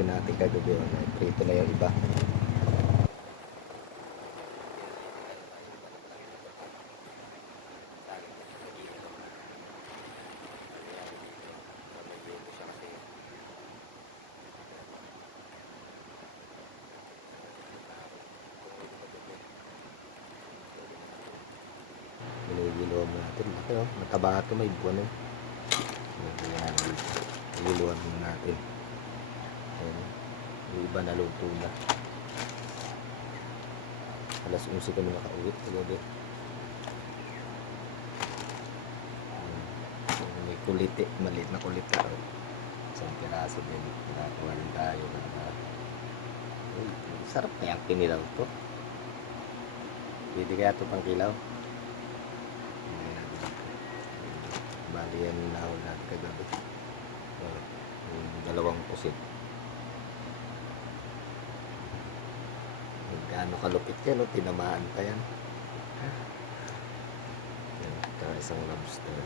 huli natin kagabi. Prito na yung iba. Ginigiluan natin. Laki oh. Mataba ito, may buwan eh. Ginigiluan natin. Ayan. Yung iba naluto na. Alas 11 kami nakauwi kagabi. May kuliti, maliit na kulita. Isang piraso din. Nakakuha din tayo. Sarap na yung kinilaw to. Pwede kaya ito pang kilaw. Bali yan nahul natin kagabi. Yung dalawang pusit. Gaano kalupit yan, no? Tinamaan pa yan. Yan, tara isang lobster.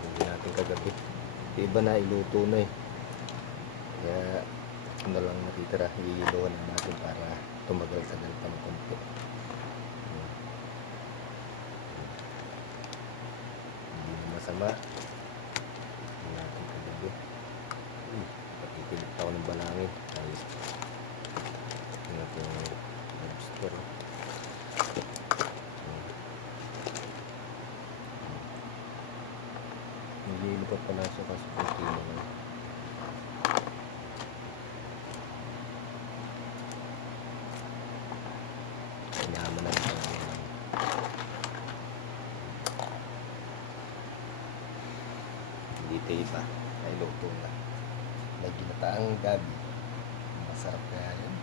Hindi natin kagabi. Iba na, iluto na eh. Kaya ano lang natitira, iiluwan na natin para tumagal sa dalpa ng konti. Hindi na masama. Hindi natin kagabi. Patipilit ako ng balangin. Ayos. Hindi natin yung lobster. Nililipat pa na siya kasi kunti naman. Kanyaman na ito. Hindi tayo pa. Ay luto na. May ginataang gabi. Masarap kaya yan.